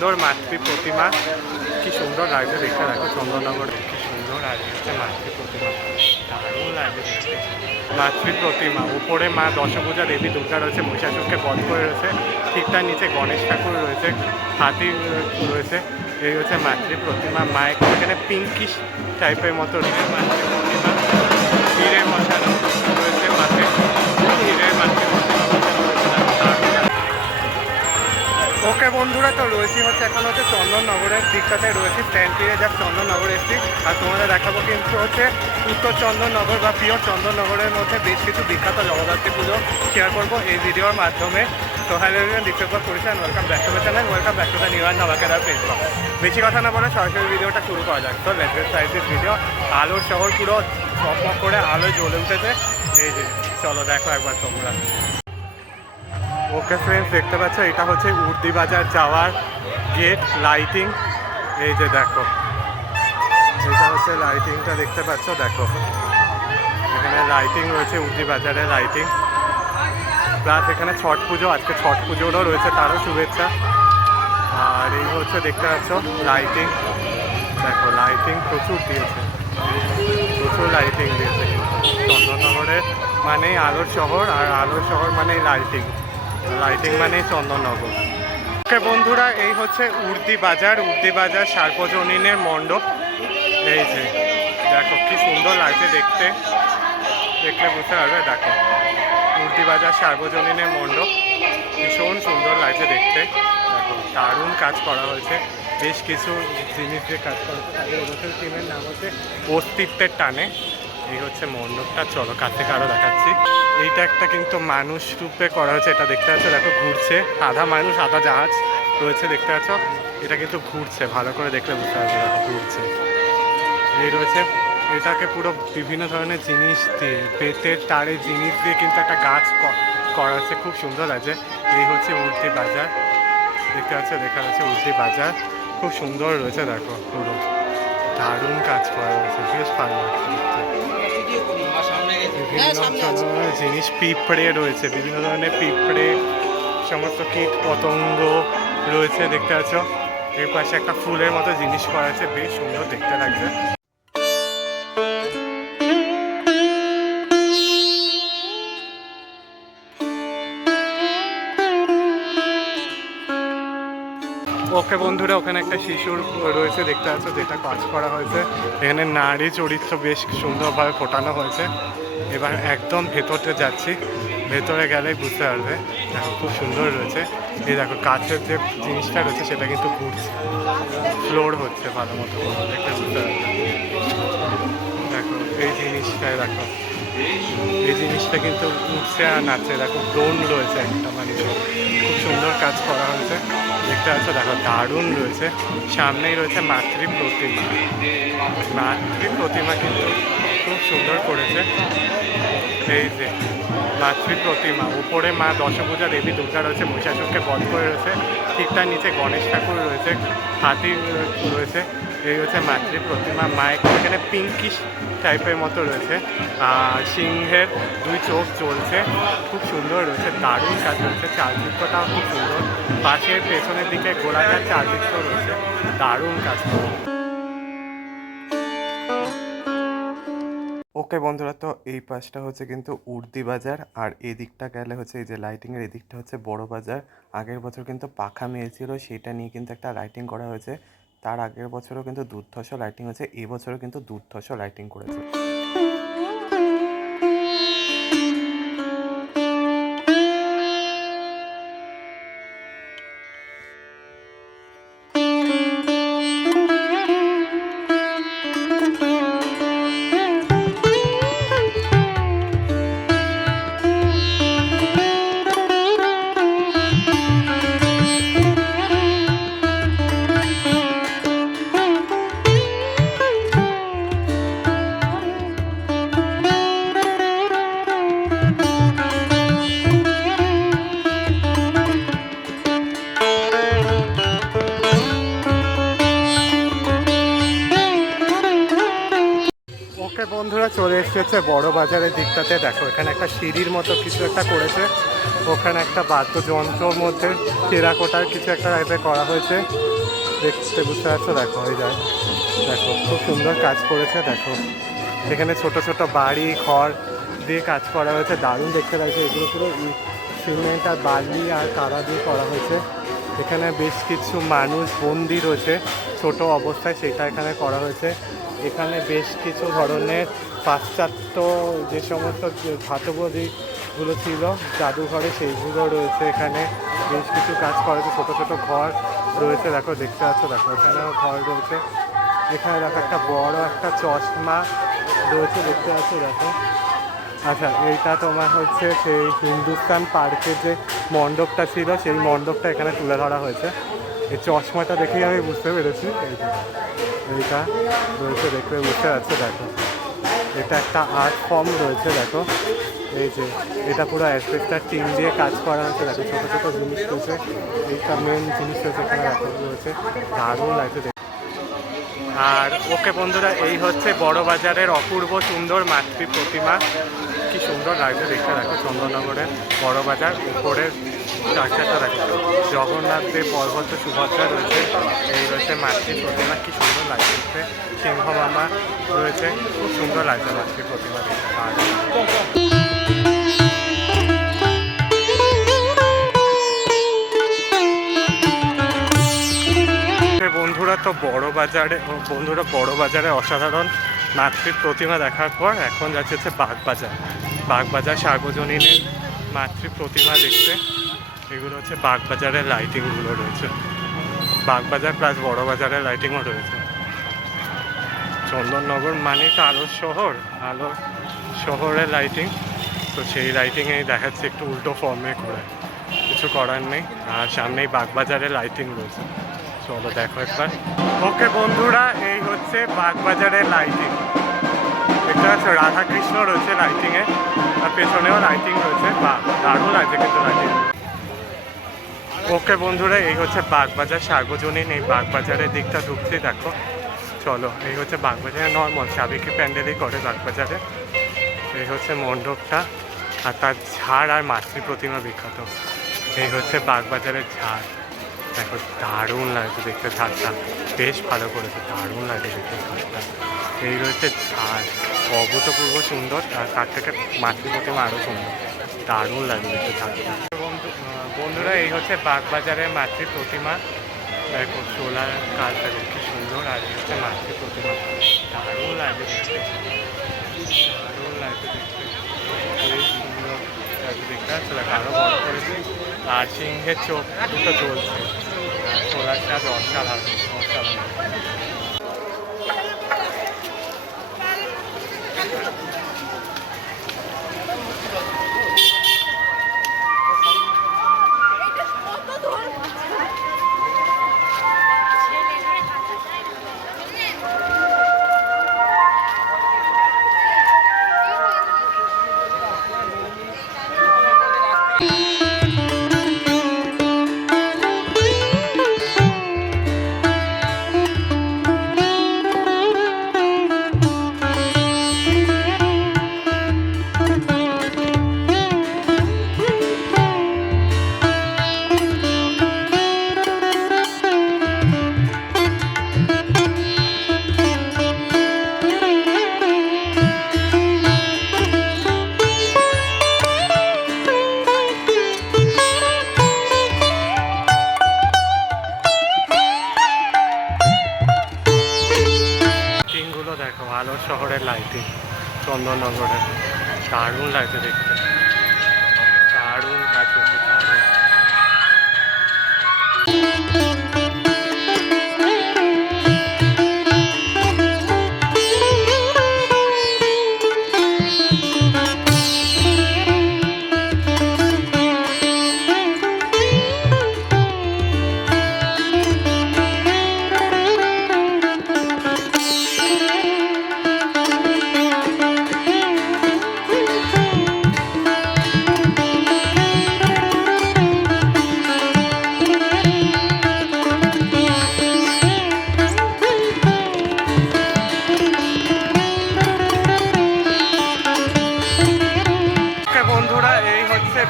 সুন্দর মাতৃ প্রতিমা। কি সুন্দর লাগছে দেখতে, দেখো চন্দননগরে, কি সুন্দর লাগছে হচ্ছে মাতৃ প্রতিমা। দারুণ মাতৃ প্রতিমা, উপরে মা দশভূজা দেবী দুর্গা রয়েছে, মহিষাসুরকে বধ করে রয়েছে, ঠিক তার নিচে গণেশ ঠাকুর রয়েছে, হাতি রয়েছে, এই হচ্ছে মাতৃ প্রতিমা। মা এখানে পিঙ্কিশ টাইপের মতো রয়েছে, মাতৃ প্রতিমা। বন্ধুরা, তো রয়েছি হচ্ছে এখন হচ্ছে চন্দননগরের দিকটাতে। রয়েছি স্ট্যান্ড তীরে যা চন্দননগর এসেছি। আর তোমাদের দেখাবো কিন্তু হচ্ছে উত্তর চন্দননগর বা প্রিয় চন্দননগরের মধ্যে বেশ কিছু বিখ্যাত জগদ্ধাত্রী পুজো শেয়ার করব এই ভিডিওর মাধ্যমে। তো হ্যালো এভরিওয়ান দ্বিতীয়বার করেছেন welcome back to the channel welcome back to the new নবাকেদার page বেশি কথা না বলে সরাসরি ভিডিওটা শুরু করা যাক। তো লেটেস্ট সাইজের ভিডিও আলোর শহর পুরো চকমক করে আলোয় জ্বলে উঠেছে। এই যে, চলো দেখো একবার তোমরা। ওকে ফ্রেন্ডস দেখতে পাচ্ছ, এটা হচ্ছে উর্দি বাজার যাওয়ার গেট লাইটিং এই যে দেখো, এটা হচ্ছে লাইটিংটা দেখতে পাচ্ছ, দেখো। এখানে লাইটিং রয়েছে উর্দি বাজারে লাইটিং প্লাস এখানে ছট পুজো, আজকে ছট পুজোরও রয়েছে, তারও শুভেচ্ছা। আর এই হচ্ছে দেখতে পাচ্ছ লাইটিং দেখো লাইটিং প্রচুর দিয়েছে। প্রচুর লাইটিং দিয়েছে। চন্দননগরে মানে আলোর শহর, আর আলোর শহর মানে লাইটিং লাইটিং মানে চন্দননগর। ওকে বন্ধুরা, এই হচ্ছে উর্দি বাজার। উর্দি বাজার সার্বজনীনের মণ্ডপ। এই যে, দেখো কি সুন্দর লাগছে দেখতে। দেখলে বুঝতে পারবে, দেখো। উর্দি বাজার সার্বজনীনের মণ্ডপ। ভীষণ সুন্দর লাগছে দেখতে। দেখো, দারুণ কাজ করা হয়েছে। বেশ কিছু জিনিস দিয়ে কাজ করা হয়েছে। তাদের ওরকম টিমের নাম হচ্ছে অস্তিত্বের টানে। এই হচ্ছে মণ্ডপটা। চলো কাছে কারও দেখাচ্ছি। এইটা একটা কিন্তু মানুষ রূপে করা হয়েছে, এটা দেখতে পাচ্ছ? দেখো, ঘুরছে। আধা মানুষ, আধা জাহাজ রয়েছে, দেখতে পাচ্ছ? এটা কিন্তু ঘুরছে, ভালো করে দেখলে বুঝতে পারবে দেখো, ঘুরছে। এই রয়েছে, এটাকে পুরো বিভিন্ন ধরনের জিনিস দিয়ে, বেতের তারে জিনিস দিয়ে কিন্তু একটা গাছ করা হচ্ছে খুব সুন্দর লাগছে। এই হচ্ছে উর্দি বাজার। দেখতে পাচ্ছ? দেখা যাচ্ছে উর্দি বাজার। খুব সুন্দর রয়েছে, দেখো, পুরো। দারুণ কাজ করা রয়েছে বেশ ভালো লাগছে। বিভিন্ন জিনিস পিঁপড়ে রয়েছে বিভিন্ন ধরনের পিঁপড়ে সমস্ত কীট পতঙ্গ রয়েছে দেখতে পাচ্ছ। এর পাশে একটা ফুলের মতো জিনিস করা আছে বেশ সুন্দর দেখতে লাগছে। ওকে বন্ধুরা ওখানে একটা শিশুর রয়েছে দেখতে পাচ্ছ যেটা কাজ করা হয়েছে। এখানে নারী চরিত্র বেশ সুন্দরভাবে ফোটানো হয়েছে। এবার একদম ভেতরতে যাচ্ছি। ভেতরে গেলেই বুঝতে পারবে। দেখো, খুব সুন্দর রয়েছে। এই দেখো কাছের যে জিনিসটা রয়েছে, সেটা কিন্তু ঘুরছে। ফ্লোর হচ্ছে ভালো মতো দেখতে বুঝতে পারবে। দেখো, এই জিনিসটাই দেখো। এই জিনিসটা কিন্তু উঠছে আর নাচছে। দেখো ড্রোন রয়েছে একটা মানে খুব সুন্দর কাজ করা হয়েছে। দেখতে পাচ্ছ, দেখো, দারুণ রয়েছে। সামনেই রয়েছে মাতৃ প্রতিমা মাতৃ প্রতিমা কিন্তু খুব সুন্দর করেছে। এই যে মাতৃ প্রতিমা। উপরে মা দশভূজা দেবী দুর্গা রয়েছে, মহিষাসুরকে বধ করে রয়েছে। ঠিক তার নিচে গণেশ ঠাকুর রয়েছে, হাতি রয়েছে। এই হচ্ছে মাতৃ প্রতিমা। মা এখানে পিঙ্কিশ টাইপের মতো রয়েছে। আর সিংহের দুই চোখ চলছে, খুব সুন্দর রয়েছে, দারুণ কাজ রয়েছে, চারদিকটাও খুব সুন্দর। পাশের পেছনের দিকে গোলাকার চারদিকটা রয়েছে, দারুণ কাজ। ওকে বন্ধুরা, তো এই পাশটা হচ্ছে কিন্তু উর্দি বাজার, আর এদিকটা দিকটা গেলে হচ্ছে এই যে লাইটিংয়ের এই দিকটা হচ্ছে বড় বাজার। আগের বছর কিন্তু পাখা মেয়েছিল সেটা নিয়ে কিন্তু একটা লাইটিং করা হয়েছে। তার আগের বছরও কিন্তু দুর্ধর্ষ লাইটিং হয়েছে, এবছরও কিন্তু দুর্ধর্ষ লাইটিং করেছে। বড় বাজারের দিকটাতে। দেখো, এখানে একটা সিঁড়ির মতো কিছু একটা করেছে। ওখানে একটা বাদ্যযন্ত্রর মধ্যে টেরাকোটার কিছু একটা করা হয়েছে। দেখতে বুঝতে পারছ? দেখো ওই যায় দেখো, খুব সুন্দর কাজ করেছে, দেখো। এখানে ছোট ছোট বাড়ি, ঘর দিয়ে কাজ করা হয়েছে। দারুণ দেখতে লাগছে। এগুলো পুরো সিমেন্ট আর বালি আর কাদা দিয়ে করা হয়েছে। এখানে বেশ কিছু মানুষ, বন্দি রয়েছে। ছোট অবস্থায় সেটা এখানে করা হয়েছে। এখানে বেশ কিছু ধরনের পাশ্চাত্য যে সমস্ত ধাতবদিগুলো ছিল জাদুঘরে সেইগুলো রয়েছে এখানে। বেশ কিছু কাজ করা হয়েছে ছোটো ছোটো ঘর রয়েছে দেখো দেখতে পাচ্ছ দেখো এখানেও ঘর রয়েছে। এখানে দেখো একটা বড় একটা চশমা রয়েছে দেখতে পাচ্ছ দেখো। আচ্ছা এইটা তোমার হচ্ছে সেই হিন্দুস্তান পার্কের যে মণ্ডপটা ছিল সেই মণ্ডপটা এখানে তুলে ধরা হয়েছে। এই চশমাটা দেখেই আমি বুঝতে পেরেছি। এই যে, এইটা রয়েছে দেখতে বুঝতে পারছ দেখো। এটা একটা আর্ট ফর্ম রয়েছে, দেখো। এই যে, এটা পুরো অ্যাসবেস্টার টিম দিয়ে কাজ করা হয়েছে দেখো, ছোটো ছোটো জিনিস রয়েছে। এইটা মেন জিনিস রয়েছে এখানে রাখা রয়েছে। দারুণ লাগছে। আর ওকে বন্ধুরা, এই হচ্ছে বড় বাজারের অপূর্ব সুন্দর মাতৃ প্রতিমা। সুন্দর লাগছে দেখতে দেখো চন্দননগরের বড় বাজার উপরের স্ট্রাকচারটা দেখো জগন্নাথ দেব বলভদ্র সুভদ্রা রয়েছে। এই রয়েছে মাতৃ প্রতিমা, কি সুন্দর লাগছে সিংহ মামা রয়েছে, খুব সুন্দর লাগছে মাতৃ প্রতিমা দেখতে বন্ধুরা, তো বড় বাজারে বন্ধুরা বড় বাজারে অসাধারণ মাতৃ প্রতিমা দেখার পর এখন যাচ্ছে বাগবাজার। বাগবাজার সার্বজনীনের মাতৃ প্রতিমা দেখতে। এগুলো হচ্ছে বাগবাজারের লাইটিংগুলো রয়েছে। বাগবাজার প্লাস বড় বাজারের লাইটিংও রয়েছে। চন্দননগর মানে তো আলোর শহর। আলোর শহরের লাইটিং তো সেই লাইটিংয়েই দেখাচ্ছে একটু উল্টো ফর্মে করে। কিছু করার নেই। আর সামনেই বাগবাজারের লাইটিং রয়েছে। চলো দেখো একবার। ওকে বন্ধুরা, এই হচ্ছে বাগবাজারের লাইটিং দেখতে পাচ্ছ রাধাকৃষ্ণ রয়েছে লাইটিংয়ে আর পেছনেও লাইটিং রয়েছে, বা দারুণ লাগছে কিন্তু লাইটিং ওকে বন্ধুরা, এই হচ্ছে বাগবাজার, সার্বজনীন এই বাগবাজারের দিকটা ঢুকতে দেখো। চলো, এই হচ্ছে বাগবাজারে নর্মাল সাবেকি প্যান্ডেলই করে বাগবাজারে। এই হচ্ছে মণ্ডপটা, আর তার ঝাড় আর মাতৃ প্রতিমা বিখ্যাত। এই হচ্ছে বাগবাজারের ঝাড়। দেখো, দারুণ লাগছে দেখতে ঝাড়টা বেশ ভালো করেছে, দারুণ লাগে দেখতে ঝাড়টা এই রয়েছে ঝাড় অভূতপূর্ব সুন্দর, আর থেকে মাতৃ প্রতিমা আরও সুন্দর। দারুণ লাগে দেখতে বন্ধু বন্ধুরা, এই হচ্ছে বাগবাজারের মাতৃ প্রতিমা। দেখো, সোলার কাজ দেখতে সুন্দর, আর এই হচ্ছে মাতৃ প্রতিমা। দারুণ লাগে দেখতে। দারুণ লাগছে দেখতে। সুন্দর। লাগছে দেখতে পাচ্ছ দেখো আরও বড় আর সিংহের চোখ দুটো আর সোলারটা অসাধারণ অসাধারণ।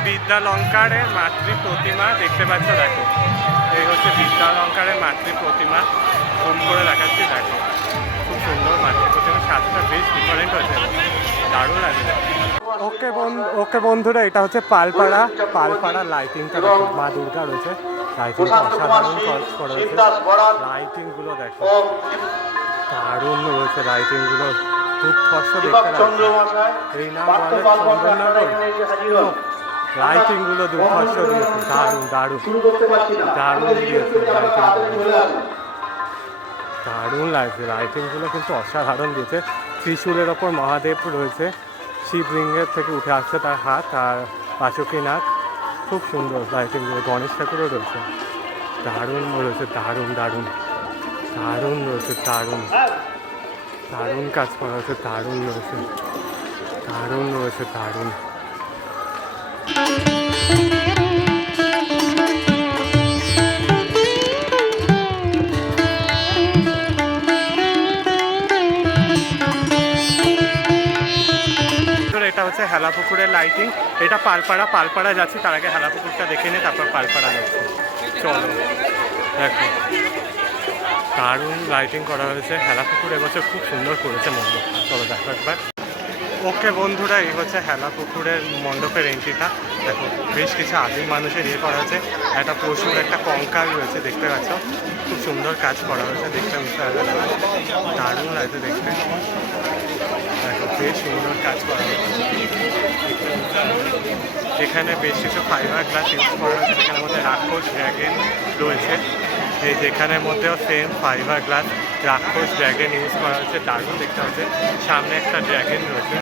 বিদ্যালঙ্কারের মাতৃ প্রতিমা দেখতে পাচ্ছ দেখো। এই হচ্ছে বিদ্যালঙ্কারের মাতৃ প্রতিমা। জুম করে দেখাচ্ছি দেখো। খুব সুন্দর মাতৃ প্রতিমা সাতটা বেশ ডিফারেন্ট হয়েছে। দারুণ লাগে ওকে বন্ধু ওকে বন্ধুরা এটা হচ্ছে পালপাড়া। পালপাড়া লাইটিংটা দেখো মা দুর্গা রয়েছে। লাইটিংটা অসাধারণ খরচ করা হয়েছে। লাইটিংগুলো দেখো। দারুণ রয়েছে লাইটিংগুলো দুর্ধর্ষ দেখতে লাগছে। এই নাম বলে চন্দননগর। লাইটিংগুলো দুর্ধর্ষ দিয়েছে। দারুণ দারুণ। দারুণ দিয়েছে লাইটিংগুলো দারুণ লাগছে। লাইটিংগুলো কিন্তু অসাধারণ দিয়েছে। ত্রিশূলের ওপর মহাদেব রয়েছে। শিবলিঙ্গের থেকে উঠে আসছে তার হাত আর পাশকি নাক খুব সুন্দর লাইটিংগুলো গণেশ ঠাকুরও রয়েছে। দারুণ রয়েছে দারুণ দারুণ। দারুণ রয়েছে দারুণ। দারুণ কাজ করা হয়েছে দারুণ রয়েছে। দারুণ রয়েছে দারুণ। এটা হচ্ছে হেলাপুকুরের লাইটিং এটা পালপাড়া পালপাড়া যাচ্ছি, তার আগে হেলাপুকুরটা দেখে নিই তারপর পালপাড়া যাচ্ছি। চলো, দেখো। দারুণ লাইটিং করা হয়েছে। হেলাপুকুর এবছর খুব সুন্দর করেছে মণ্ডপ চলো, দেখো একবার। ওকে বন্ধুরা এই হচ্ছে হেলা পুকুরের মণ্ডপের এন্ট্রিটা দেখো, বেশ কিছু আদিম মানুষের ইয়ে করা হয়েছে। একটা পশুর একটা কঙ্কাল রয়েছে, দেখতে পাচ্ছ? খুব সুন্দর কাজ করা হয়েছে, দেখতে বুঝতে দারুণ লাগছে দেখতে। দেখো, বেশ সুন্দর কাজ করা হয়েছে। এখানে বেশ কিছু ফাইবার গ্লাস ইউজ করা হয়েছে যেখানের মধ্যে রাক্ষস ড্র্যাগন রয়েছে। এই যেখানের মধ্যেও সেম ফাইবার গ্লাস রাক্ষস ড্র্যাগন ইউজ করা হয়েছে, দারুণ দেখতে হচ্ছে সামনে একটা ড্র্যাগন রয়েছে।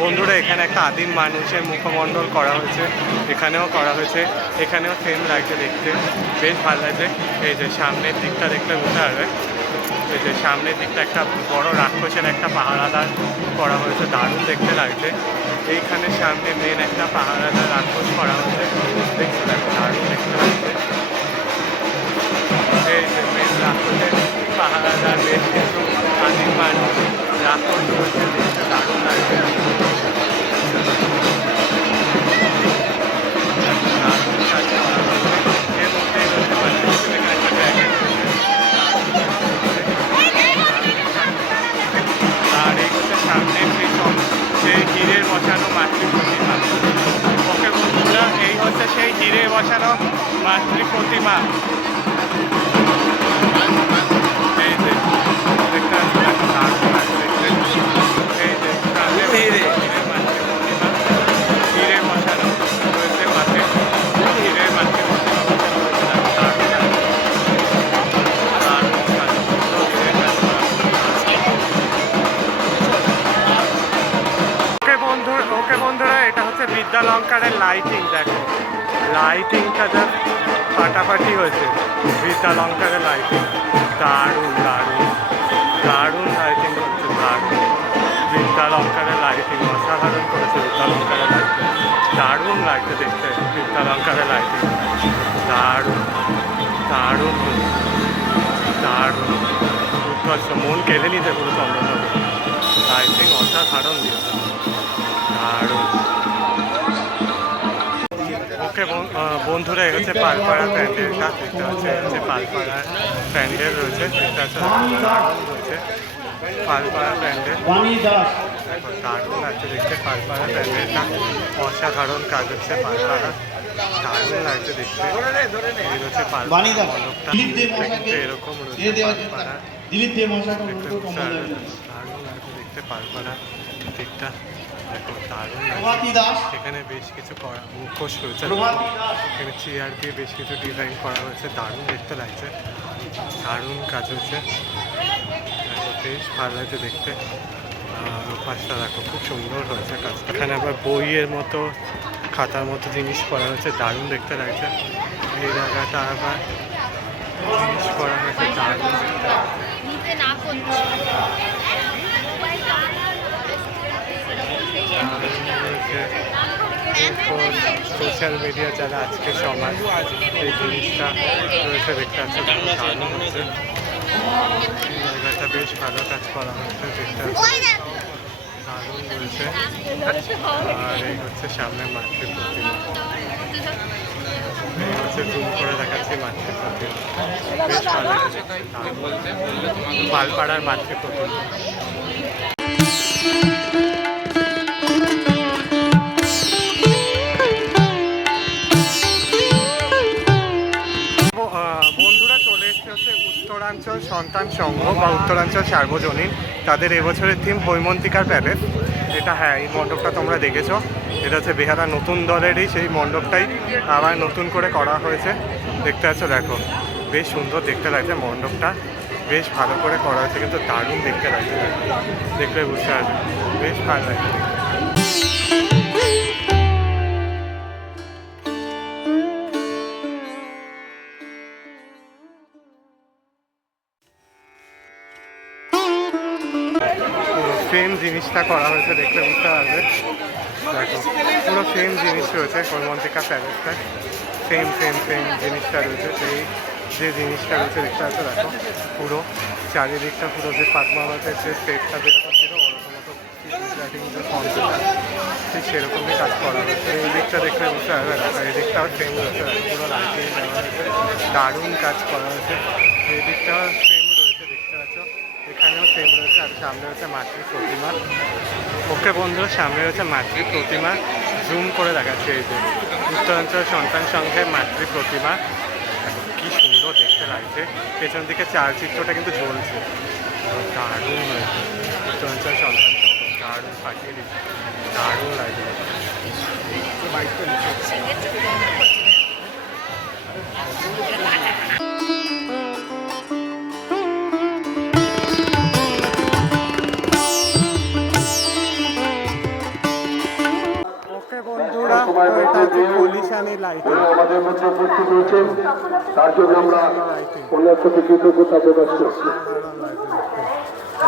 বন্ধুরা, এখানে একটা আদিম মানুষের মুখমণ্ডল করা হয়েছে, এখানেও করা হয়েছে, এখানেও সেম লাগছে দেখতে। বেশ ভালো লাগছে। এই যে সামনের দিকটা দেখলে বুঝতে পারবে যে সামনের দিকটা একটা বড় রাক্ষসের একটা পাহারাদার করা হয়েছে, দারুণ দেখতে লাগছে। এইখানে সামনে মেন একটা পাহারাদার রাক্ষস করা হয়েছে। দেখতে হয়েছে। বিদ্যালঙ্কারের লাইটিং দারুণ দারুণ। দারুণ লাইটিং হচ্ছে দারুণ। বিদ্যালঙ্কারের লাইটিং অসাধারণ করেছে বিদ্যালঙ্কারের লাইটিং দারুণ লাগছে দেখতে বিদ্যালঙ্কারের লাইটিং দারুণ দারুণ। দারুণ। উৎকর্ষ মন কেড়ে নিতে পুরো চন্দ্রনগর লাইটিং অসাধারণ দিয়েছে। দারুণ। ওকে বন্ধুরা এই হচ্ছে পালপাড়া প্যান্ডেলটা দেখতে হচ্ছে হচ্ছে পালপাড়ার প্যান্ডেল রয়েছে দেখতে দারুণ রয়েছে পালপাড়া প্যান্ডেল দেখো দারুণ লাগছে দেখতে পালপাড়া প্যান্ডেলটা অসাধারণ কাজ হচ্ছে পালপাড়া। দারুণ লাগছে দেখতে। এই হচ্ছে পালপাড়া মণ্ডপটা। দেখতে এরকম রয়েছে পালপাড়া। দেখতে দারুণ লাগছে দেখতে পালপাড়া দিকটা। এখানে বেশ কিছু করা মুখোশ রয়েছে। এখানে চেয়ার দিয়ে বেশ কিছু ডিজাইন করা হয়েছে। দারুণ দেখতে লাগছে। দারুণ কাজ হয়েছে। বেশ ভালো লাগছে দেখতে। আর পাশটা দেখো খুব সুন্দর হয়েছে কাজটা এখানে আবার বইয়ের মতো খাতার মতো জিনিস করা হয়েছে। দারুণ দেখতে লাগছে। এই জায়গাটা আবার জিনিস করা হয়েছে। দারুণ দেখতে লাগছে। সোশ্যাল মিডিয়া যারা আজকে সমাজ এই জিনিসটা রয়েছে দেখতে হচ্ছে। জায়গাটা বেশ ভালো কাজ করা হয়েছে যেটা দারুণ রয়েছে আর এই হচ্ছে সামনে মাতৃ প্রতিমা। এই হচ্ছে জুম করে দেখাচ্ছি মাতৃ প্রতিমা। বেশ ভালো। পালপাড়ার মাতৃ প্রতিমা। উত্তরাঞ্চল সন্তান সংঘ বা উত্তরাঞ্চল সার্বজনীন, তাদের এবছরের থিম হৈমন্তিকার প্যালেস এটা হ্যাঁ এই মণ্ডপটা তোমরা দেখেছ। এটা হচ্ছে বেহারা নতুন দলেরই সেই মণ্ডপটাই আবার নতুন করে করা হয়েছে। দেখতে পাচ্ছ, দেখো, বেশ সুন্দর দেখতে লাগছে মণ্ডপটা। বেশ ভালো করে করা হয়েছে, কিন্তু দারুণ দেখতে লাগছে, দেখো। দেখলে বুঝতে পারবে। বেশ ভালো লাগছে জিনিসটা করা হয়েছে, দেখলে বুঝতে পারবে। দেখো, পুরো সেম জিনিস রয়েছে কৈমন্তিকা প্যালেসটা। সেম সেম সেম জিনিসটা রয়েছে, সেই যে জিনিসটা রয়েছে, দেখতে পাচ্ছ, দেখো, পুরো চারিদিকটা, পুরো যে পাতমাবাদের যে সেটটা যেরকম ঠিক সেরকমই কাজ করা হয়েছে। এই দিকটা দেখলে বুঝতে পারবে, দেখো, এই দিকটাও সেম রয়েছে পুরো লাইটিং দারুণ কাজ করা হয়েছে। এই দিকটাও সেম রয়েছে দেখতে পাচ্ছ সামনে মাতৃ প্রতিমা। ওকে বন্ধুরা, সামনে রয়েছে মাতৃ প্রতিমা। জুম করে দেখাচ্ছে এই যে, উত্তরাঞ্চল সন্তান সংঘের মাতৃ প্রতিমা। কি সুন্দর দেখতে লাগছে। পেছন দিকে চার চিত্রটা কিন্তু জ্বলছে দারুণ হয়েছে। উত্তরাঞ্চল সন্তান দারুণ পাঠিয়ে দিচ্ছে। দারুণ লাগছে। ওকে আমাদের মধ্যে উপস্থিত রয়েছেন তার জন্য আমরা ওনার প্রতি কৃতজ্ঞতা প্রকাশ করছি।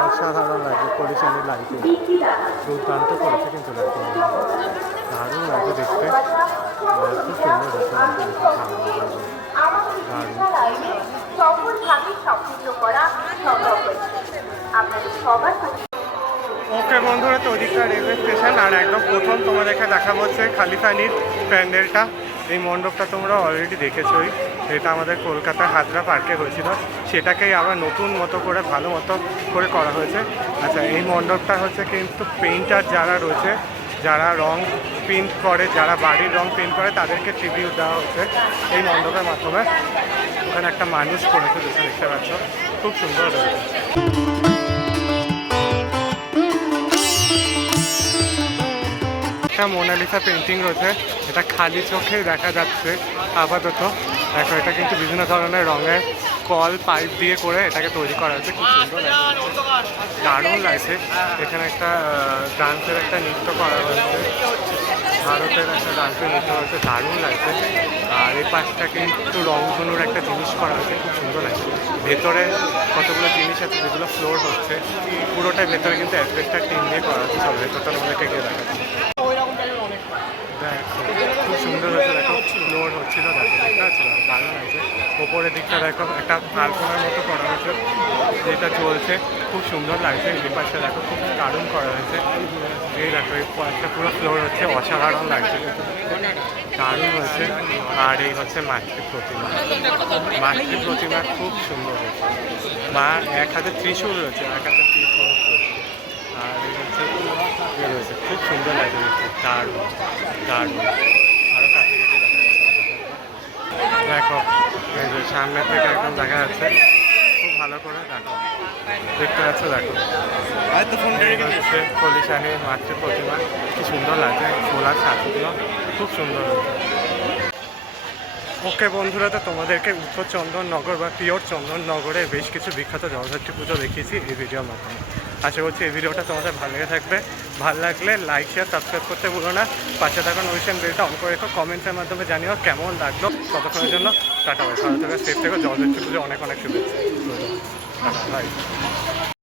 অসাধারণ লাগছে পলিশানি লাইটিং দুর্দান্ত করেছে কিন্তু দারুণ দেখতে। খুব সুন্দর দারুণ আপনাদের সবার ওকে বন্ধুরা, তো ওদিকটা রেলওয়ে স্টেশন, আর একদম প্রথম তোমাদেরকে দেখা হচ্ছে খালিফানির প্যান্ডেলটা। এই মণ্ডপটা তোমরা অলরেডি দেখেছোই। এটা আমাদের কলকাতা হাজরা পার্কে হয়েছিল। সেটাকেই আবার নতুন মতো করে, ভালো মতো করে করা হয়েছে। আচ্ছা এই মণ্ডপটা হচ্ছে কিন্তু পেইন্টার যারা রয়েছে, যারা রং পেন্ট করে, যারা বাড়ির রং পেন্ট করে, তাদেরকে ট্রিবিউট দেওয়া হচ্ছে এই মণ্ডপের মাধ্যমে। ওখানে একটা মানুষ করেছে যেটা দেখতে পাচ্ছ। খুব সুন্দর রয়েছে। একটা মোনালিসা পেন্টিং রয়েছে, এটা খালি চোখে দেখা যাচ্ছে আপাতত। দেখো, এটা কিন্তু বিভিন্ন ধরনের রঙের কল পাইপ দিয়ে করে এটাকে তৈরি করা হয়েছে, খুব সুন্দর দারুণ লাগছে। এখানে একটা ডান্সের একটা নৃত্য করা হয়েছে। ভারতের একটা ডান্সের নৃত্য হয়েছে দারুণ লাগছে। আর এই পাশটা কিন্তু রংধনুর একটা জিনিস করা হয়েছে, খুব সুন্দর লাগছে। ভেতরে কতগুলো জিনিস আছে, যেগুলো ফ্লোর হচ্ছে, পুরোটাই ভেতরে কিন্তু অ্যাডভেস্টার টিম দিয়ে করা হচ্ছে, সব ভেতরটা তোমাদেরকে গিয়ে দেখাচ্ছি। দেখো খুব সুন্দর হয়েছে, দেখো ফ্লোর হচ্ছিল দেখতে পাচ্ছিল দারুণ হয়েছে ওপরের দিকটা দেখো, একটা আলপনার মতো করা হয়েছে, যেটা চলছে, খুব সুন্দর লাগছে, এই পাশে দেখো, খুব দারুণ করা হয়েছে। এই দেখো, এই পাশটা পুরো ফ্লোর হচ্ছে, অসাধারণ লাগছে। দারুণ হয়েছে, আর এই হচ্ছে মাতৃ প্রতিমা। মাতৃ প্রতিমা খুব সুন্দর হয়েছে। মা, এক হাতে ত্রিশূল রয়েছে, এক হাতে ত্রিশূল আর এই হচ্ছে রয়েছে। খুব সুন্দর লাগে দেখতে দারুণ দারুণ আরও কাছে গেছে দেখো সামনে থেকে একদম দেখা যাচ্ছে। খুব ভালো করে দেখো। দেখতে পাচ্ছ দেখো। হচ্ছে কলিশানি মাতৃ প্রতিমা। কি সুন্দর লাগে সোলার ছাত্রগুলো খুব সুন্দর ওকে বন্ধুরা তো তোমাদেরকে উত্তর চন্দননগর বা পিওর চন্দননগরের বেশ কিছু বিখ্যাত জগদ্ধাত্রী পুজো দেখিয়েছি এই ভিডিওর মাধ্যমে। আশা করছি এই ভিডিওটা তোমাদের ভালো লেগে থাকবে। ভালো লাগলে লাইক শেয়ার সাবস্ক্রাইব করতে ভুলো না। পাশে থাকা নোটিফিকেশন বেলটা অন করে রেখো। কমেন্টসের মাধ্যমে জানিও কেমন লাগল। ততক্ষণের জন্য টাটা ভাই। ভালো থাকবে সেফ থেকে। জগদ্ধাত্রী পুজো অনেক অনেক শুভেচ্ছা। Tata bye